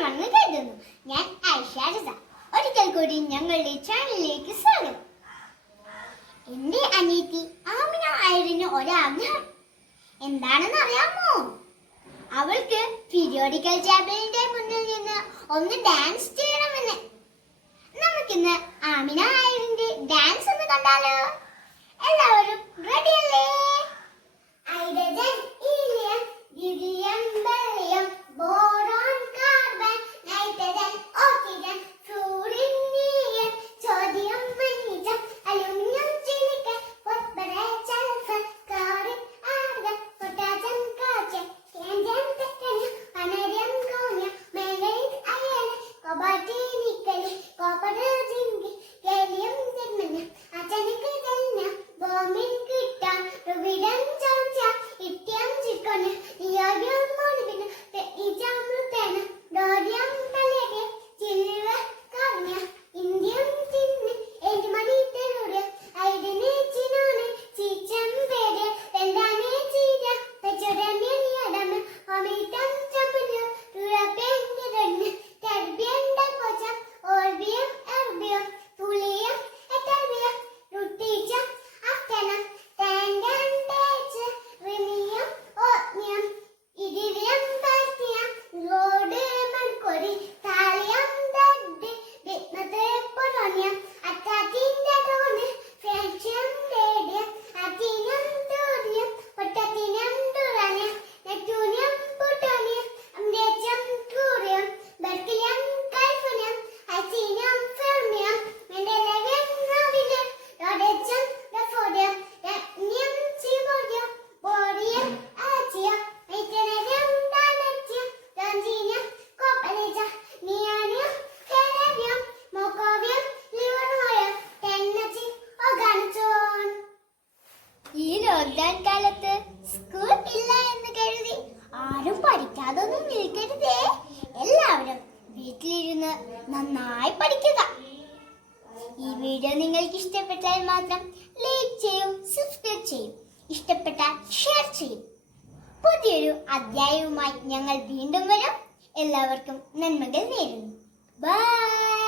ഇഷ്ടമാണെന്ന് കരുതുന്നു. ഞാൻ ഐഷാരസ ഒരിക്കൽ കൂടി ഞങ്ങളുടെ ചാനലിലേക്ക് സ്വാഗതം. എന്റെ അനിയത്തി ആമിന ആയിരുന്നു ഒരാഗ്രഹം. എന്താണെന്ന് അറിയാമോ? അവൾക്ക് പീരിയോഡിക്കൽ ചാമ്പ്യനിന്റെ മുന്നിൽ നിന്ന് ഒന്ന് ഡാൻസ് ചെയ്യണമെന്ന്. നമുക്കിന്ന് ആമിന ആയിരിന്റെ ഡാൻസ് ഒന്ന് കണ്ടാലോ? എല്ലാവരും റെഡിയല്ലേ ലോക്ക്ഡൌൺ കാലത്ത് സ്കൂൾ ഇല്ല എന്ന് കരുതി ആരും പഠിക്കാതൊന്നും നിൽക്കരുതേ. എല്ലാവരും വീട്ടിലിരുന്ന് നന്നായി പഠിക്കുക. ഈ വീഡിയോ നിങ്ങൾക്ക് ഇഷ്ടപ്പെട്ടാൽ മാത്രം ലൈക്ക് ചെയ്യും സബ്സ്ക്രൈബ് ചെയ്യും ഇഷ്ടപ്പെട്ടാൽ ഷെയർ ചെയ്യും. പുതിയൊരു അധ്യായവുമായി ഞങ്ങൾ വീണ്ടും വരും. എല്ലാവർക്കും നന്മകൾ നേരുന്നു. ബൈ